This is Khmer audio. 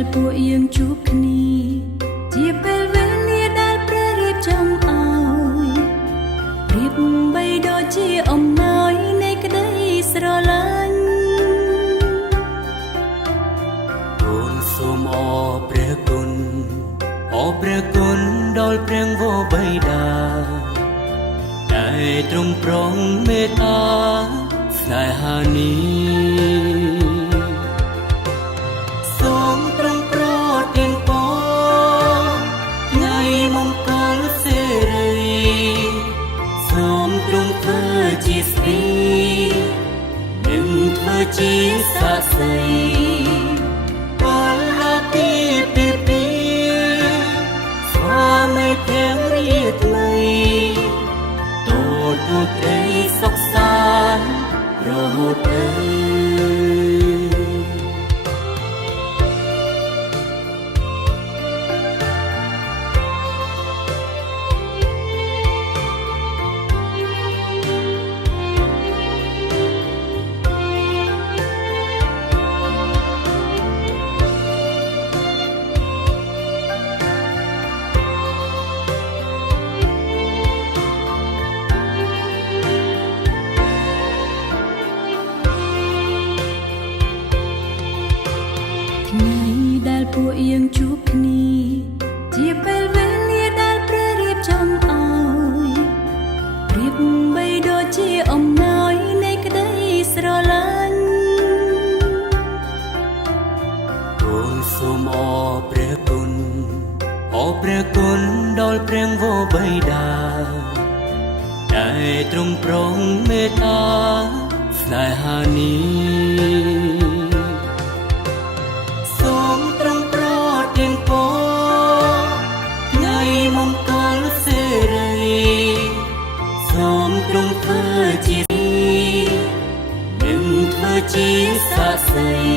ដែលពួកយើងជួបគ្នាជាពេលវេលាដែលព្រះរៀបចំឲ្យប្រៀបបីដូចជាអំណោយនៃក្តីស្រឡាញ់អូនសូមអរព្រះគុណអរព្រះគុណដល់ព្រះវរបិតាដែលទ្រង់ប្រងមេត្តាស្នេហានេះសូមទ្រង់ប្រទានពរថ្ងៃមង្គលសិរីសូមទ្រង់ធ្វើជាស្រីនិងធ្វើជាស័ក្តិសិទ្ធិពលទីពីស្វាមីព្រះរាថ្មីទូលក្តីសុខសាន្តរហូតទៅថ្ងៃដែលពួកយើងជួបគ្នាជាពេលវេលាដែលព្រះរៀបចំឲ្យប្រៀបបីដូចជាអំណោយនៃក្តីស្រឡាញ់អូនសូមអរព្រះគុណអរព្រះគុណដល់ព្រះវរបិតាដែលទ្រង់ប្រងមេត្តាស្នេហានេះសូមទ្រង់ប្រទានពរថ្ងៃមង្គលសិរីសូមទ្រង់ធ្វើជានិងធ្វើជាស័ក្តិសិទ្ធិ